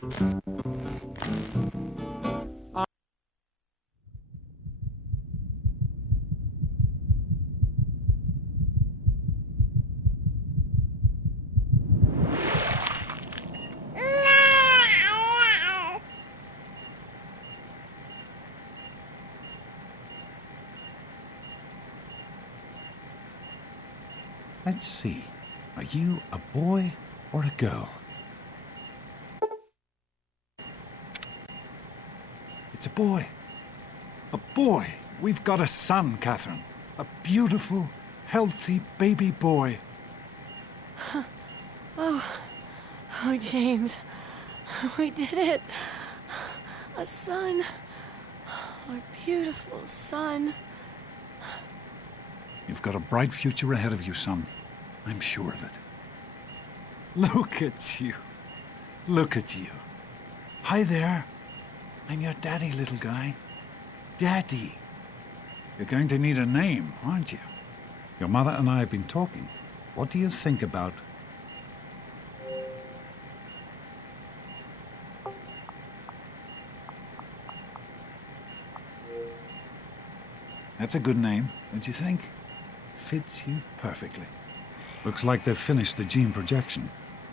Let's see. Are you a boy or a girl? It's a boy. A boy. We've got a son, Catherine. A beautiful, healthy baby boy. Oh, James. We did it. A son. Our beautiful son. You've got a bright future ahead of you, son. I'm sure of it. Look at you. Look at you. Hi there. I'm your daddy, little guy. Daddy. You're going to need a name, aren't you? Your mother and I have been talking. What do you think about... That's a good name, don't you think? Fits you perfectly. Looks like they've finished the gene projection.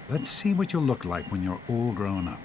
Let's see what you'll look like when you're all grown up.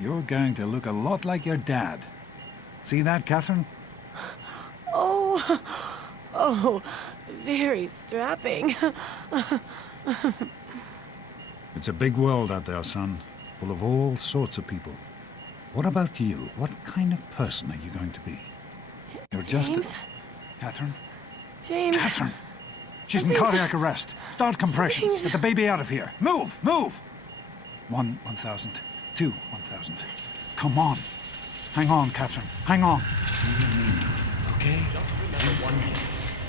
you're going to look a lot like your dad. See that, Catherine? Oh, very strapping. It's a big world out there, son, full of all sorts of people. What about you? What kind of person are you going to be? You're just James? Catherine? James. Catherine! She's in cardiac arrest. Start compressions. James. Get the baby out of here. Move! Move! 1,000. 2, 1,000. Come on. Hang on, Catherine. Hang on. Okay? Just remember one thing.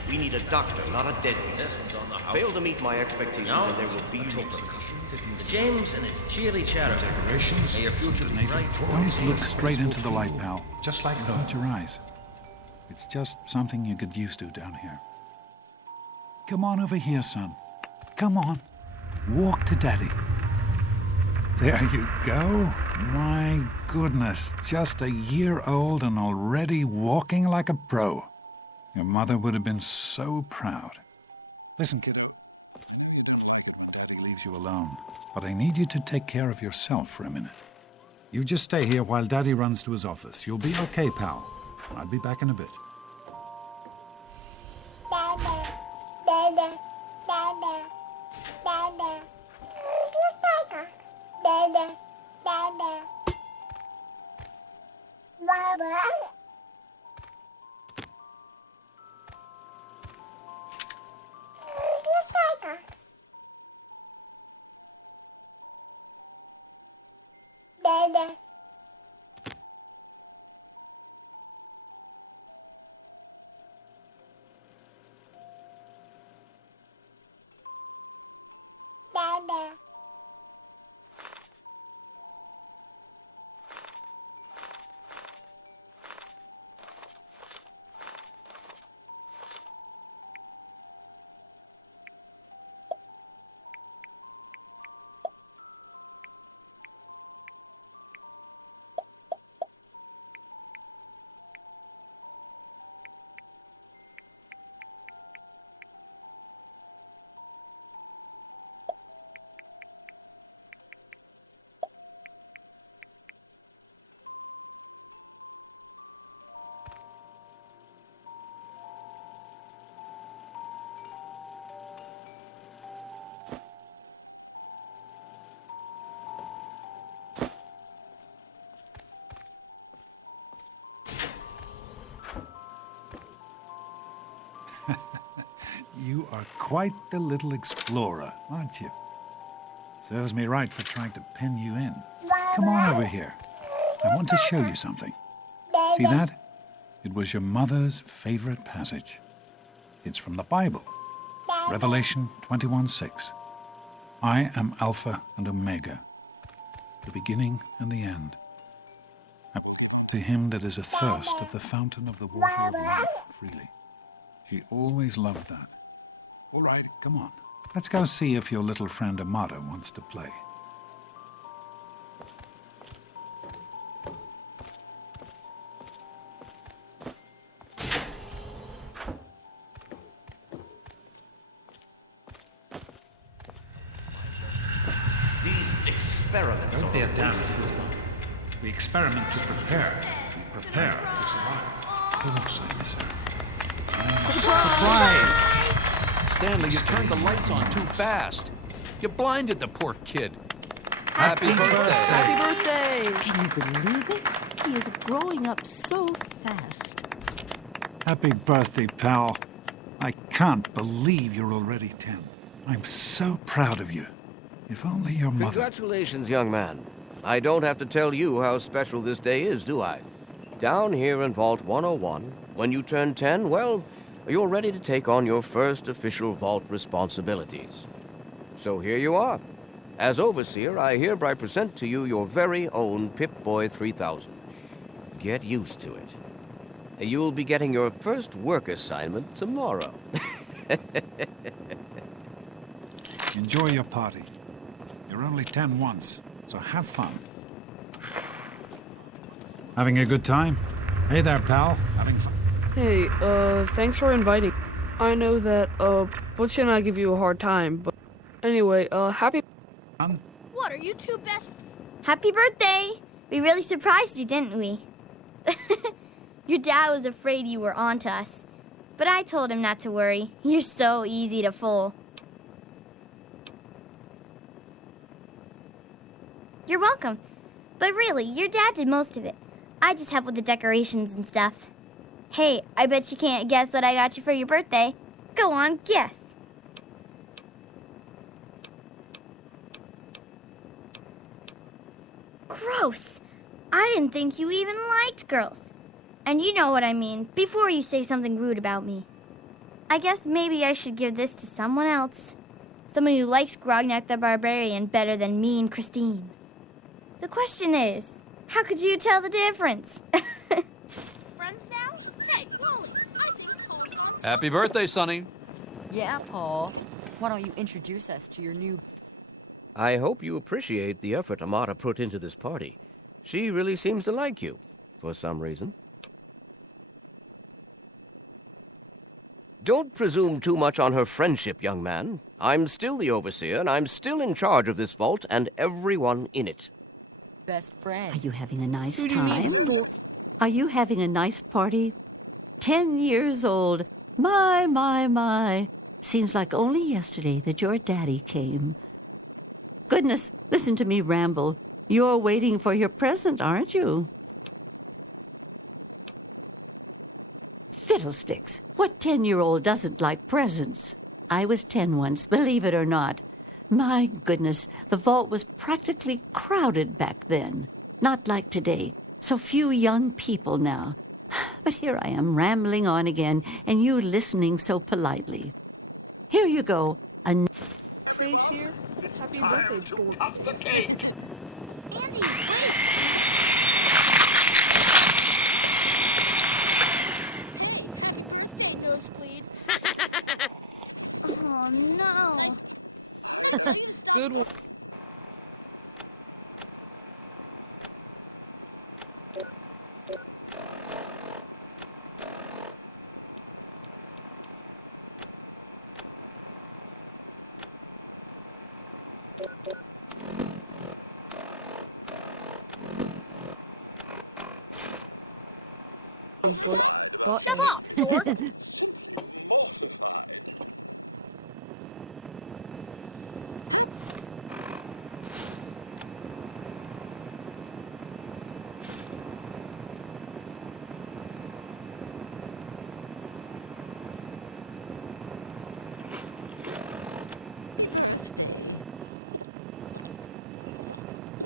We need a doctor, not a deadbeat. Fail to meet my expectations and there will be no repercussions. James and his cheery chatter. Decorations. May your future be bright. Don't look straight into the light, pal. Just like Don't your eyes. It's just something you get used to down here. Come on over here, son. Come on. Walk to Daddy. There you go. My goodness. Just a year old and already walking like a pro. Your mother would have been so proud. Listen, kiddo. Daddy leaves you alone, but I need you to take care of yourself for a minute. You just stay here while Daddy runs to his office. You'll be okay, pal. I'll be back in a bit. You are quite the little explorer, aren't you? Serves me right for trying to pin you in. Come on over here. I want to show you something. See that? It was your mother's favorite passage. It's from the Bible. Revelation 21:6. I am Alpha and Omega, the beginning and the end. And to him that is athirst of the fountain of the water of life freely. She always loved that. All right, come on. Let's go see if your little friend Amada wants to play. These experiments Don't be a are damn wasted. fool. We experiment to prepare. We prepare to survive. Of course, sir. Surprise! Stanley, you turned the lights on too fast. You blinded the poor kid. Happy birthday. Happy birthday! Can you believe it? He is growing up so fast. Happy birthday, pal. I can't believe you're already 10. I'm so proud of you. If only your mother... Congratulations, young man. I don't have to tell you how special this day is, do I? Down here in Vault 101, when you turn 10, well, you're ready to take on your first official vault responsibilities. So here you are. As Overseer, I hereby present to you your very own Pip-Boy 3000. Get used to it. You'll be getting your first work assignment tomorrow. Enjoy your party. You're only 10 once, so have fun. Having a good time? Hey there, pal. Having fun? Hey, thanks for inviting. I know that, Butch and I give you a hard time, but anyway, happy... Fun? What, are you two best... Happy birthday! We really surprised you, didn't we? Your dad was afraid you were onto us, but I told him not to worry. You're so easy to fool. You're welcome. But really, your dad did most of it. I just helped with the decorations and stuff. Hey, I bet you can't guess what I got you for your birthday. Go on, guess. Gross. I didn't think you even liked girls. And you know what I mean, before you say something rude about me. I guess maybe I should give this to someone else. Someone who likes Grognak the Barbarian better than me and Christine. The question is, how could you tell the difference? Friends now? Hey, Wally, I think Paul's gone. Happy birthday, Sonny. Yeah, Paul. Why don't you introduce us to your new... I hope you appreciate the effort Amata put into this party. She really seems to like you, for some reason. Don't presume too much on her friendship, young man. I'm still the overseer, and I'm still in charge of this vault and everyone in it. best friend. Are you having a nice time? Are you having a nice party? 10 years old. My. Seems like only yesterday that your daddy came. Goodness, listen to me ramble. You're waiting for your present, aren't you? Fiddlesticks! What 10-year-old doesn't like presents? I was 10 once, believe it or not. My goodness, the vault was practically crowded back then. Not like today. So few young people now. But here I am rambling on again, and you listening so politely. Here you go. Face here. Happy birthday to cut the cake. Andy, wait. Nosebleed. Oh, no. Good one. Step off, dork.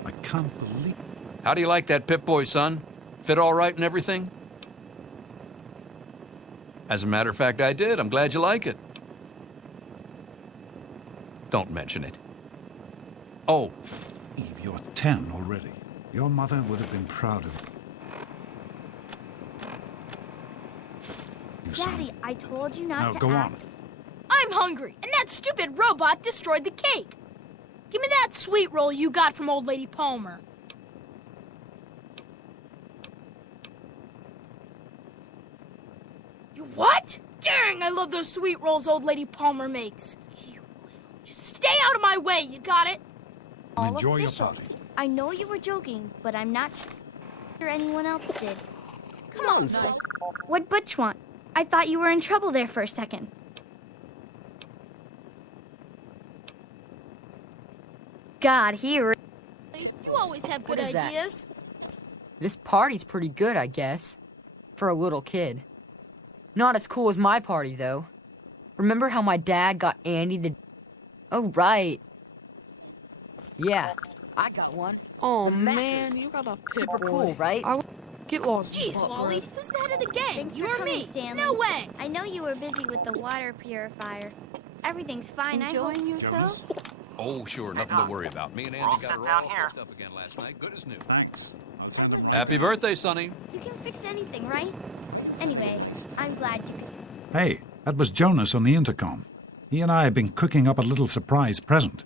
I can't believe... How do you like that Pip-Boy, son? Fit all right and everything? As a matter of fact, I did. I'm glad you like it. Don't mention it. Oh. Eve, you're 10 already. Your mother would have been proud of you. Daddy, I told you not Now, to go act. on. I'm hungry, and that stupid robot destroyed the cake. Give me that sweet roll you got from Old Lady Palmer. You what? Dang, I love those sweet rolls Old Lady Palmer makes. You will. Just stay out of my way, you got it? All Enjoy your official. party. I know you were joking, but I'm not sure anyone else did. Come on, son. What'd Butch want? I thought you were in trouble there for a second. God, You always have good What is that? ideas. This party's pretty good, I guess. For a little kid. Not as cool as my party, though. Remember how my dad got Andy the... Oh, right. Yeah, I got one. Oh The man, Mackers. you got a Super Pip-Boy. cool, right? I would get lost. Jeez, Wally, who's the head of the gang? Thanks You for or coming, me? Stanley. No way. I know you were busy with the water purifier. Everything's fine, Enjoying I hope. yourself? Oh, sure, nothing to worry about. Me and Andy got her all fixed up again last night. Good as new. Thanks. I wasn't Happy birthday, Sonny. You can fix anything, right? Anyway, I'm glad you could. Hey, that was Jonas on the intercom. He and I have been cooking up a little surprise present.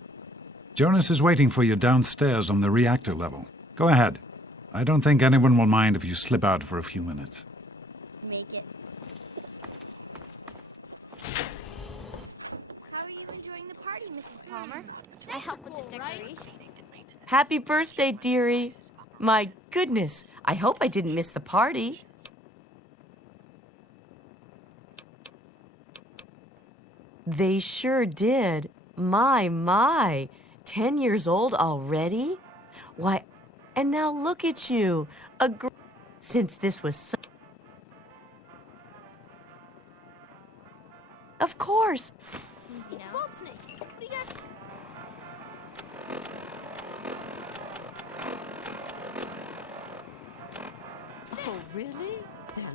Jonas is waiting for you downstairs on the reactor level. Go ahead. I don't think anyone will mind if you slip out for a few minutes. Make it. How are you enjoying the party, Mrs. Palmer? I helped with the cool, right? decoration. Happy birthday, dearie. My goodness, I hope I didn't miss the party. They sure did. My. 10 years old already? Why, and now look at you. Since this was so... Of course. Vault snakes. What do you got? Oh, really? They're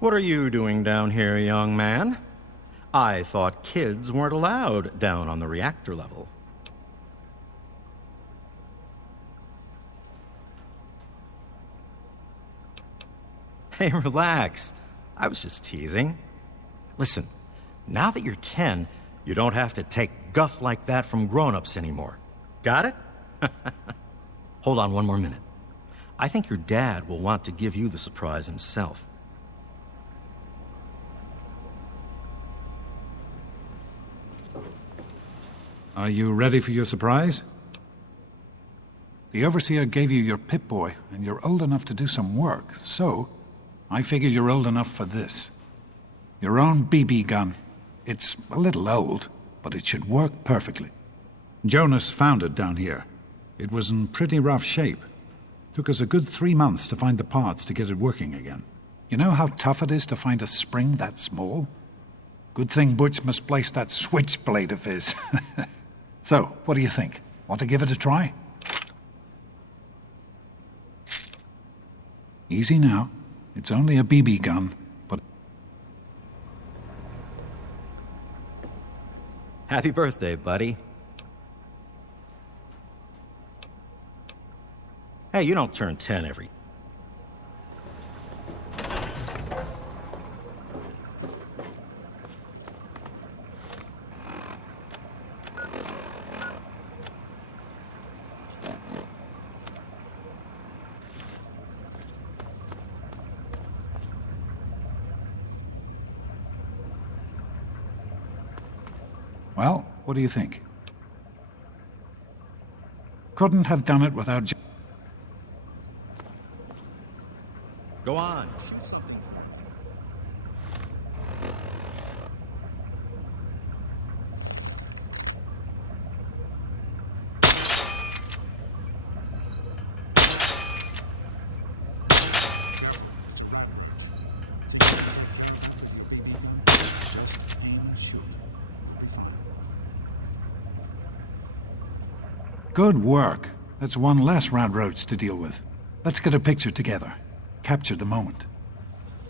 What are you doing down here, young man? I thought kids weren't allowed down on the reactor level. Hey, relax. I was just teasing. Listen, now that you're 10, you don't have to take guff like that from grown-ups anymore. Got it? Hold on one more minute. I think your dad will want to give you the surprise himself. Are you ready for your surprise? The Overseer gave you your Pip-Boy, and you're old enough to do some work, so I figure you're old enough for this. Your own BB gun. It's a little old, but it should work perfectly. Jonas found it down here. It was in pretty rough shape. Took us a good 3 months to find the parts to get it working again. You know how tough it is to find a spring that small? Good thing Butch misplaced that switchblade of his. So, what do you think? Want to give it a try? Easy now. It's only a BB gun, but... Happy birthday, buddy. Hey, you don't turn 10 every... Well, what do you think? Couldn't have done it without... Go on. Shoot something. Good work. That's one less round roads to deal with. Let's get a picture together. Capture the moment.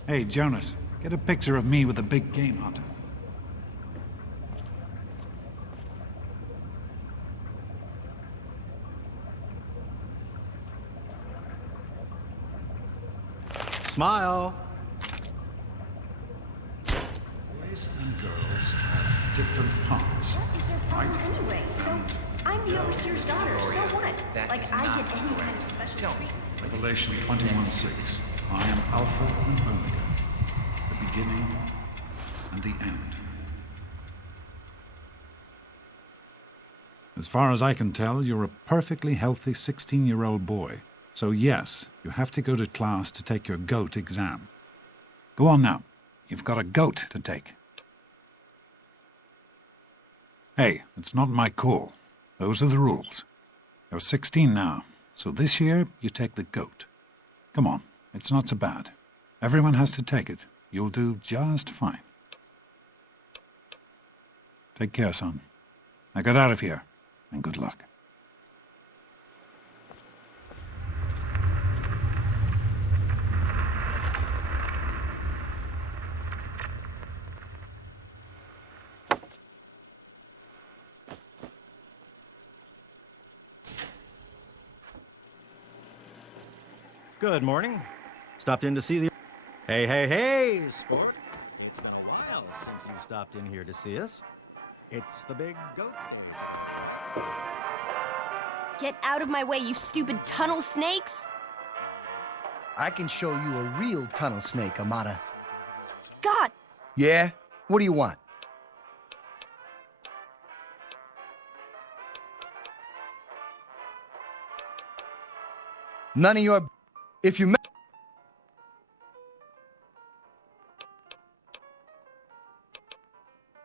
Hey, Jonas, get a picture of me with a big game hunter. Smile. Boys and girls have different parts. What is her problem anyway? So, I'm the overseer's daughter, so what? Like, I get any kind of special treatment. Revelation 21:6. I am Alpha and Omega, the beginning and the end. As far as I can tell, you're a perfectly healthy 16-year-old boy. So yes, you have to go to class to take your GOAT exam. Go on now. You've got a GOAT to take. Hey, it's not my call. Those are the rules. You're 16 now, so this year you take the GOAT. Come on, it's not so bad. Everyone has to take it. You'll do just fine. Take care, son. Now get out of here, and good luck. Good morning. stopped in to see the... Hey, hey, hey, sport. It's been a while since you stopped in here to see us. It's the big goat day. Get out of my way, you stupid tunnel snakes! I can show you a real tunnel snake, Amata. God! Yeah? What do you want? None of your... If you...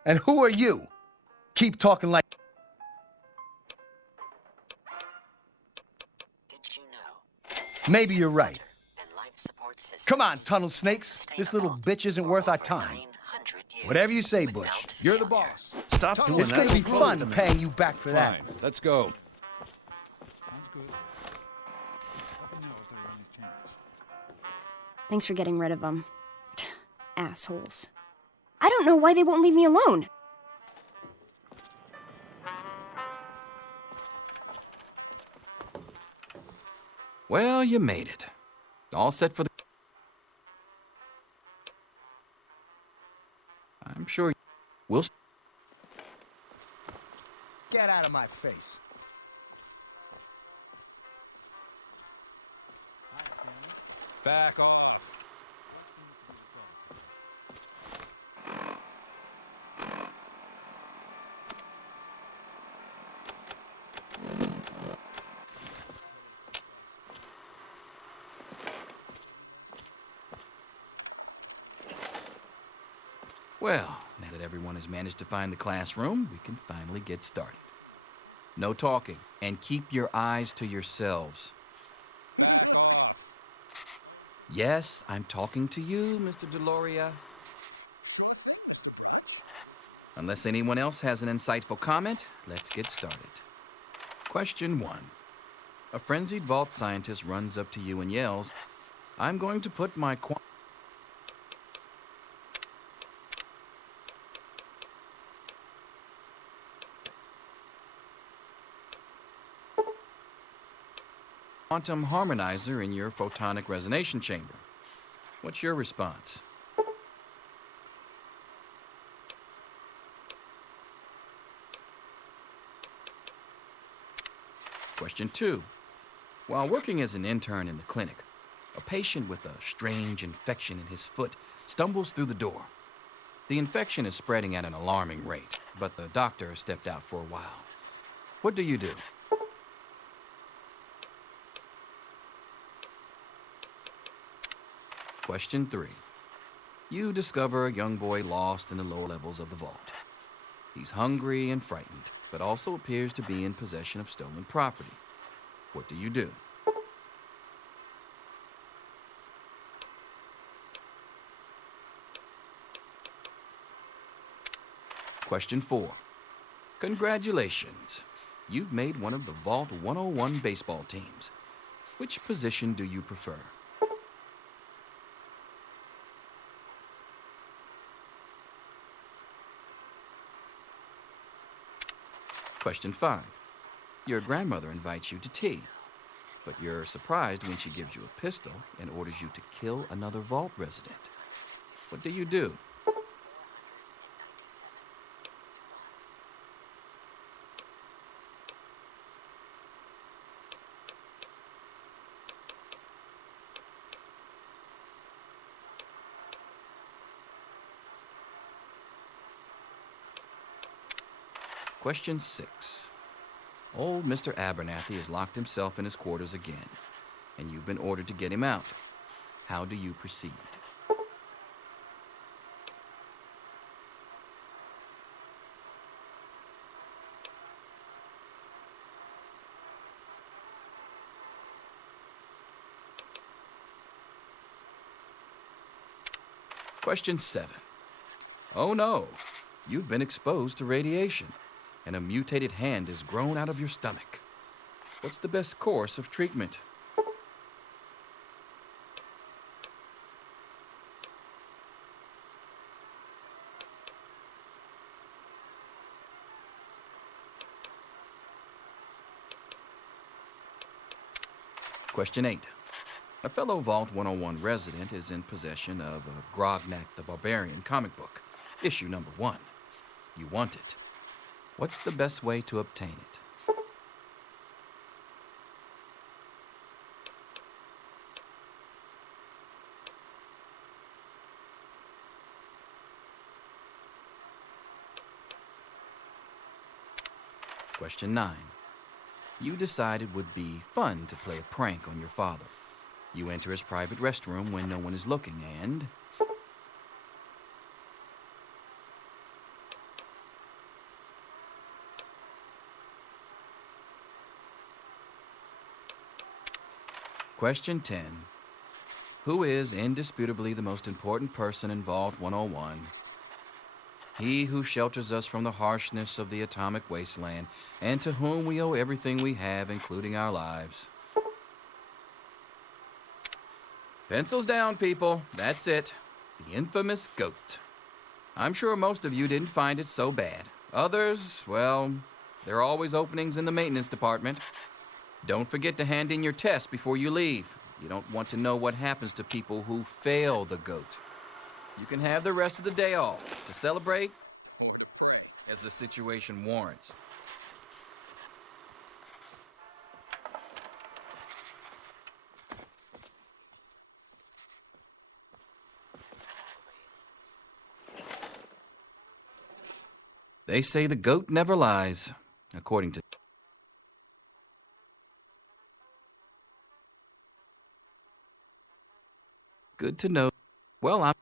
And who are you? Keep talking like... Did you know? Maybe you're right. And life support systems. Come on, tunnel snakes. This little bitch isn't worth our time. Whatever you say, Butch. You're the boss. Stop doing that. It's gonna be fun paying you back for that. Fine, let's go. Sounds good. Let them know if there are any changes. Thanks for getting rid of them. Assholes. I don't know why they won't leave me alone. Well, you made it. All set for the... I'm sure we'll... Get out of my face. Back off. Well, now that everyone has managed to find the classroom, we can finally get started. No talking, and keep your eyes to yourselves. Back off. Yes, I'm talking to you, Mr. Deloria. Sure thing, Mr. Broch. Unless anyone else has an insightful comment, let's get started. Question 1. A frenzied vault scientist runs up to you and yells, "I'm going to put my quantum harmonizer in your photonic resonation chamber." What's your response? Question 2. While working as an intern in the clinic, a patient with a strange infection in his foot stumbles through the door. The infection is spreading at an alarming rate, but the doctor has stepped out for a while. What do you do? Question 3. You discover a young boy lost in the lower levels of the vault. He's hungry and frightened, but also appears to be in possession of stolen property. What do you do? Question 4. Congratulations. You've made one of the Vault 101 baseball teams. Which position do you prefer? Question 5. Your grandmother invites you to tea, but you're surprised when she gives you a pistol and orders you to kill another vault resident. What do you do? Question 6. Old Mr. Abernathy has locked himself in his quarters again, and you've been ordered to get him out. How do you proceed? Question 7. Oh no, you've been exposed to radiation, and a mutated hand has grown out of your stomach. What's the best course of treatment? Question 8. A fellow Vault 101 resident is in possession of a Grognak the Barbarian comic book, issue number 1. You want it. What's the best way to obtain it? Question 9. You decided it would be fun to play a prank on your father. You enter his private restroom when no one is looking, and... Question 10. Who is indisputably the most important person in Vault 101? He who shelters us from the harshness of the atomic wasteland, and to whom we owe everything we have, including our lives. Pencils down, people. That's it. The infamous goat. I'm sure most of you didn't find it so bad. Others, well, there are always openings in the maintenance department. Don't forget to hand in your test before you leave. You don't want to know what happens to people who fail the goat. You can have the rest of the day off to celebrate or to pray, as the situation warrants. They say the goat never lies, according to... Good to know. Well, I'm...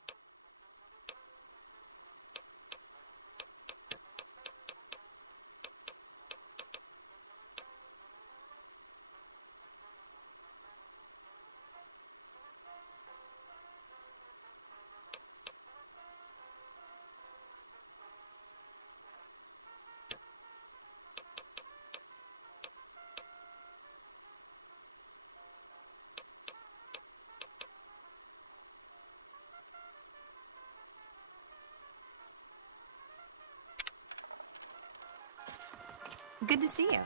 Good to see you.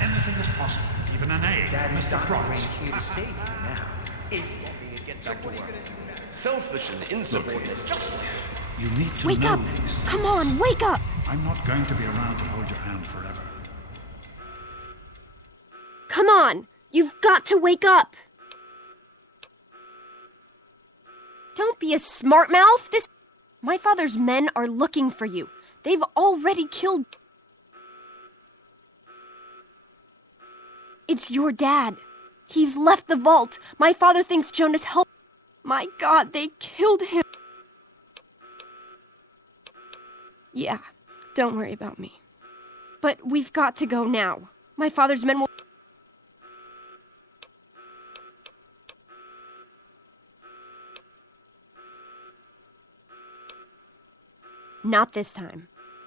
Anything is possible, even an egg. Daddy's Mr. not Promise. here to save you now. Is he? Back to work. Selfish and insubordinate. Just You need to Wake know up! these things. Come on, wake up! I'm not going to be around to hold your hand forever. Come on! You've got to wake up! Don't be a smart mouth! My father's men are looking for you. They've already killed... It's your dad. He's left the vault. My father thinks Jonas helped... My God, they killed him. Yeah, don't worry about me. But we've got to go now. My father's men will... Not this time.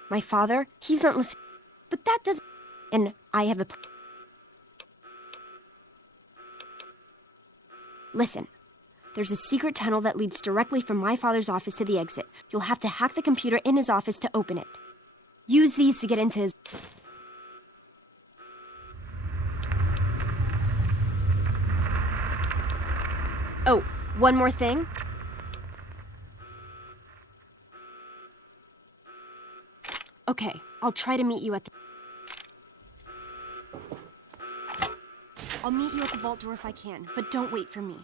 My father, he's not listening. But that doesn't... And I have a... Listen. There's a secret tunnel that leads directly from my father's office to the exit. You'll have to hack the computer in his office to open it. Use these to get into his... Oh, one more thing. Okay, I'll try to meet you at the... I'll meet you at the vault door if I can, but don't wait for me.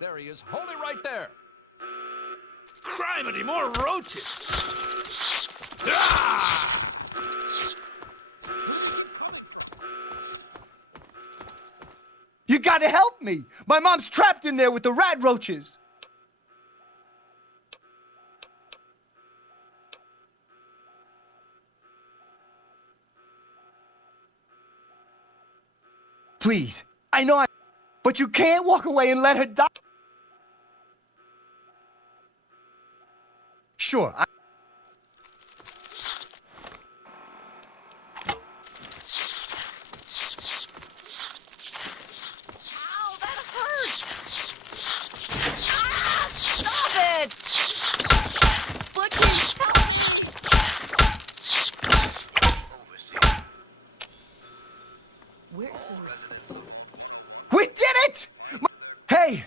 There he is. Hold it right there. Criminy, more roaches. Ah! You gotta help me! My mom's trapped in there with the rat roaches! Please, I know but you can't walk away and let her die. Sure, we did it! Hey!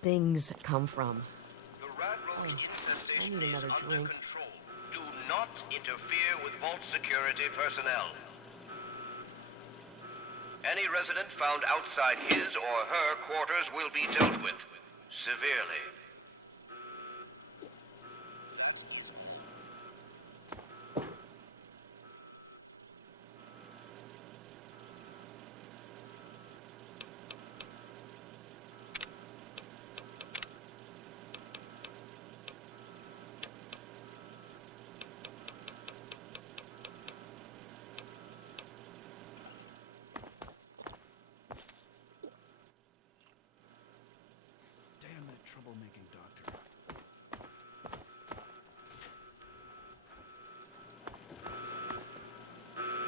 Things come from. The rat roach infestation need is another under drink. control. Do not interfere with vault security personnel. Any resident found outside his or her quarters will be dealt with severely. Damn that troublemaking doctor.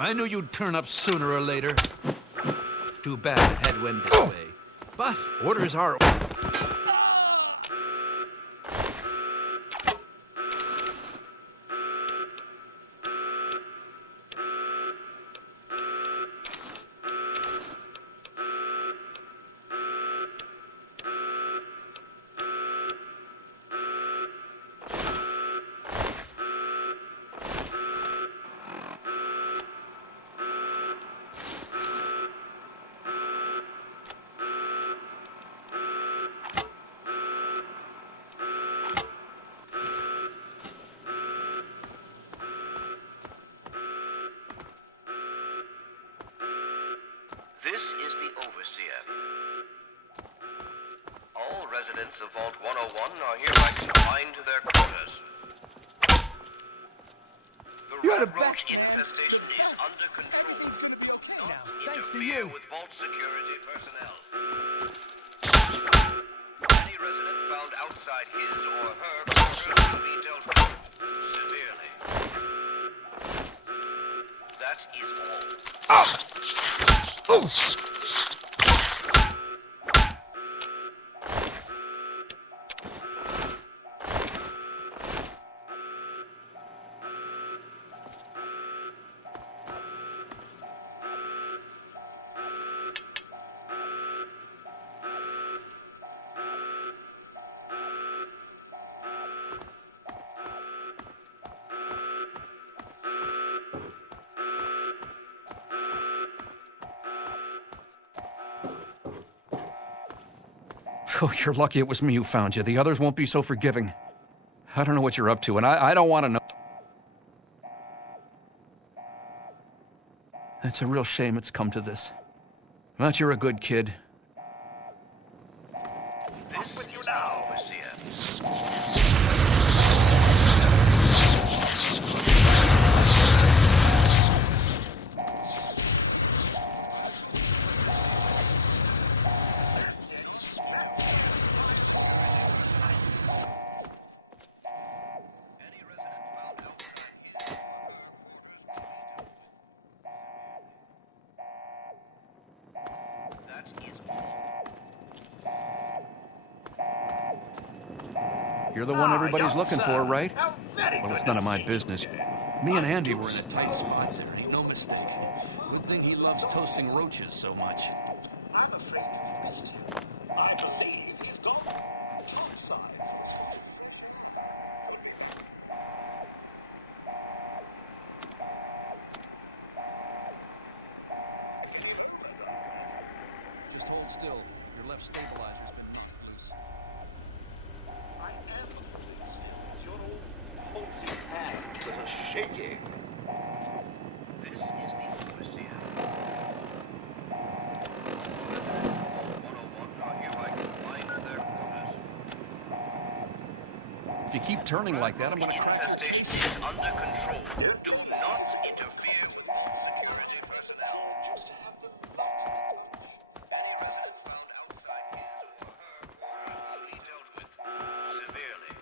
I knew you'd turn up sooner or later. Too bad the head went this way. But orders are... This is the Overseer. All residents of Vault 101 are hereby confined to their quarters. The rat roach infestation is under control. Do not interfere with Vault security personnel. Any resident found outside his or her quarters will be dealt with severely. That is all. Oh! Oh, you're lucky it was me who found you. The others won't be so forgiving. I don't know what you're up to, and I don't want to know. It's a real shame it's come to this. But you're a good kid. This with you now, Overseer. You're the one everybody's looking for, right? Well, it's none of my business. Me and Andy were in a tight spot there, ain't no mistake. Good thing he loves toasting roaches so much. I'm afraid to trust him. I believe he's gone outside. Just hold still. Your left stabilizer's been... I am your old pulsing hands that are shaking. This is the Overseer. Residents If you keep turning like that, I'm The gonna crack. infestation is under control. Do not interfere with security personnel. Just have them locked. Found outside his or her quarters will be dealt with severely.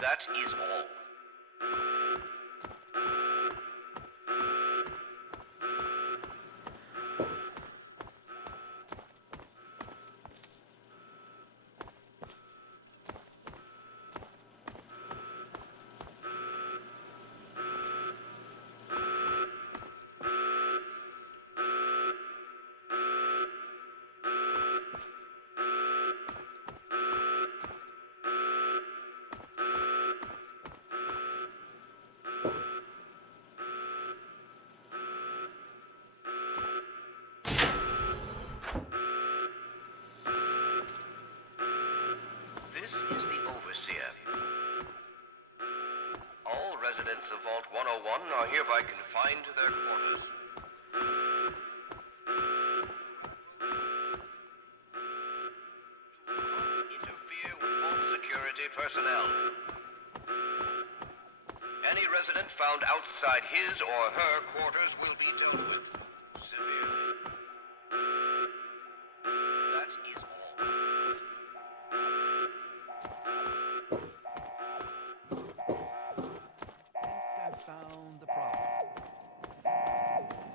That is all. This is the Overseer. All residents of Vault 101 are hereby confined to their quarters. Do not interfere with Vault security personnel. Any resident found outside his or her quarters will be dealt with severely. That is all. I found the problem.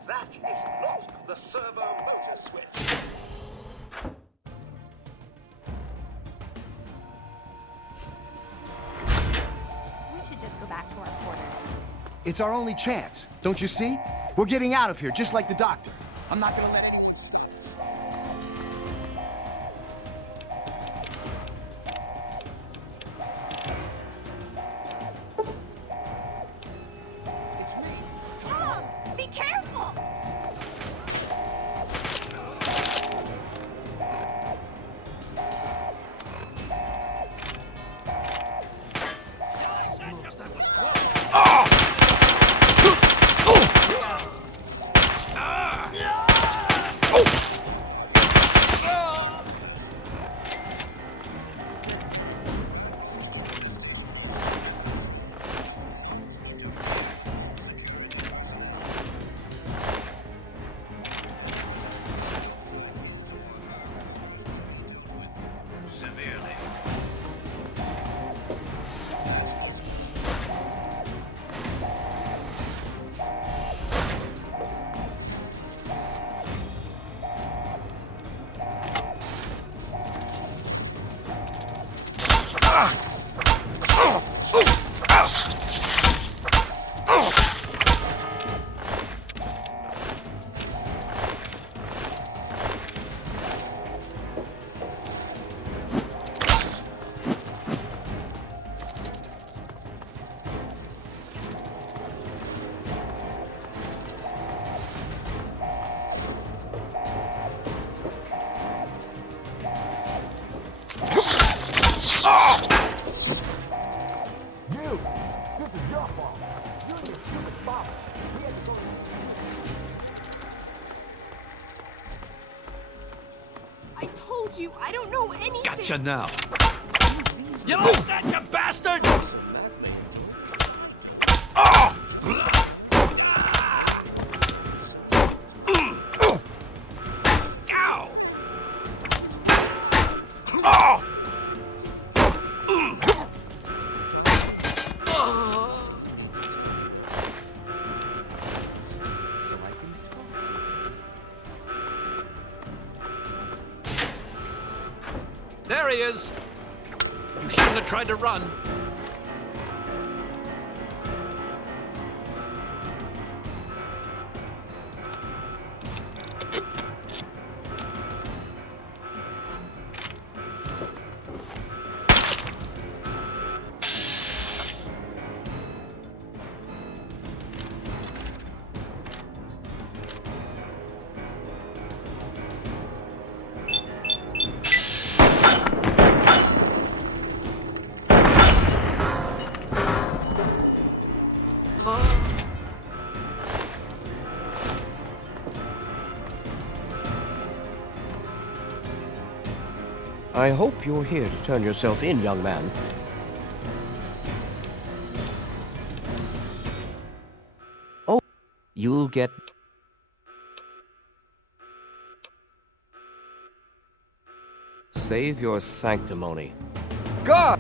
That is not the servo motor switch. We should just go back to our quarters. It's our only chance. Don't you see? We're getting out of here, just like the doctor. I'm not gonna let anything stop us. It's me. Tom, be careful! That was close. Severely. I told you, I don't know anything. Gotcha now. You like that, you bastard! Oh! Ow! Oh! So I can There he is. You shouldn't have tried to run. I hope you're here to turn yourself in, young man. Oh, you'll get... Save your sanctimony. God!